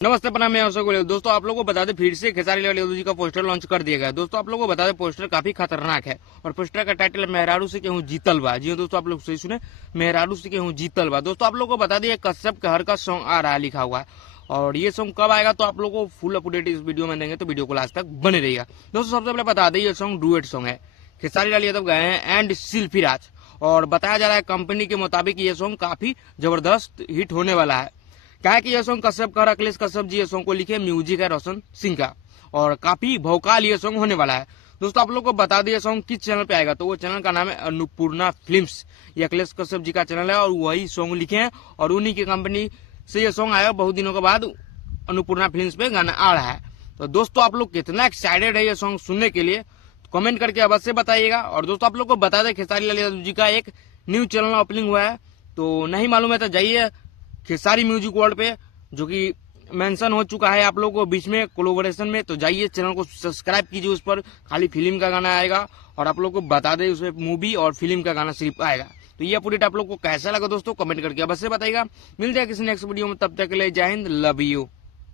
नमस्ते प्रणाम, मैं अशोक गोयल। दोस्तों आप लोगों को बता दें, फिर से खेसारी लाल यादव जी का पोस्टर लॉन्च कर दिया गया। दोस्तों आप लोगों को बता दें, पोस्टर काफी खतरनाक है और पोस्टर का टाइटल है मेहरारू से केहू जीतल बा। जी हाँ दोस्तों, आप लोग सही सुने, मेहरारू से केहू जीतल बा। दोस्तों आप लोगों को बता दें, कश्यप का हर का सॉन्ग आ रहा है, लिखा हुआ है, और ये सॉन्ग कब आएगा तो आप लोगों को फुल अपडेट इस वीडियो में देंगे, तो वीडियो को लास्ट तक बने रहिएगा। दोस्तों सबसे पहले बता दें, ये सॉन्ग डुएट सॉन्ग है, खेसारी लाल यादव गए हैं एंड शिल्पी राज, और बताया जा रहा है कंपनी के मुताबिक ये सॉन्ग काफी जबरदस्त हिट होने वाला है। क्या है कि यह सॉन्ग कश्यप का, अखिलेश कश्यप जी ये सॉन्ग को लिखे, म्यूजिक है रोशन सिंह का, और काफी भौकाल ये सॉन्ग होने वाला है। दोस्तों आप लोग को बता दिए सॉन्ग किस चैनल पे आएगा, तो वो चैनल का नाम है अन्नपूर्णा फिल्म्स। ये अखिलेश कश्यप जी का चैनल है और वही सॉन्ग लिखे हैं, और उन्हीं की कंपनी से ये सॉन्ग आया। बहुत दिनों के बाद अन्नपूर्णा फिल्म्स पे गाना आ रहा है। तो दोस्तों आप लोग कितना एक्साइटेड है ये सॉन्ग सुनने के लिए, कमेंट करके अवश्य बताइएगा। और दोस्तों आप लोग को बता दें, खेसारी लाल यादव जी का एक न्यू चैनल ओपनिंग हुआ है, तो नहीं मालूम है तो जाइए खेसारी म्यूजिक वर्ल्ड पे, जो कि मेंशन हो चुका है आप लोगों को बीच में कोलैबोरेशन में, तो जाइए चैनल को सब्सक्राइब कीजिए। उस पर खाली फिल्म का गाना आएगा, और आप लोग को बता दें उसमें मूवी और फिल्म का गाना सिर्फ आएगा। तो ये अपडेट आप लोग को कैसा लगा दोस्तों, कमेंट करके अवश्य बताइएगा। मिलते हैं किसी नेक्स्ट वीडियो में, तब तक के लिए जय हिंद, लव यू।